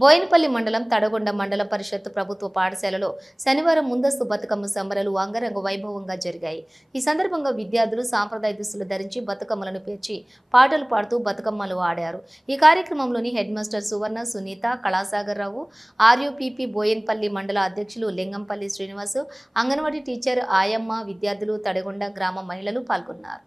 బోయినపల్లి మండలం తడగొండ మండల పరిషత్ ప్రభుత్వ పాఠశాలలో శనివారం ముందస్తు బతుకమ్మ సంబరాలు అంగరంగ వైభవంగా జరిగాయి. ఈ సందర్భంగా విద్యార్థులు సాంప్రదాయ దుస్తులు ధరించి బతుకమ్మలను పేర్చి పాటలు పాడుతూ బతుకమ్మలు ఆడారు. ఈ కార్యక్రమంలోని హెడ్ మాస్టర్ సువర్ణ, సునీత, కళాసాగర్ రావు, ఆర్యూపీపీ బోయినపల్లి మండల అధ్యక్షులు లింగంపల్లి శ్రీనివాసు, అంగన్వాడీ టీచర్ ఆయమ్మ, విద్యార్థులు, తడగొండ గ్రామ మహిళలు పాల్గొన్నారు.